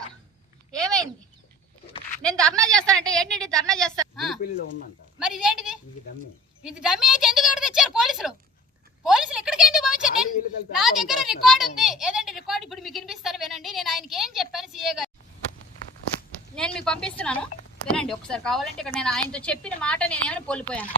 ఇక్కడ ఏమైంది? నేను ధర్నా చేస్తానంటే ఏంటి ధర్నా చేస్తాను? మరి ఇదేంటిది? ఇది డమ్మీ అయితే ఎందుకు ఎవరు తెచ్చారు? పోలీసులు ఇక్కడికి ఎందుకు పంపించారు? నా దగ్గర రికార్డు ఉంది. ఏదండి రికార్డు? ఇప్పుడు మీకు వినిపిస్తాను, వినండి. నేను ఆయనకి ఏం చెప్పాను సీఏ గారు, నేను మీకు పంపిస్తున్నాను, వినండి ఒకసారి. కావాలంటే ఇక్కడ నేను ఆయనతో చెప్పిన మాట నేనేమైనా కోల్పోయాను.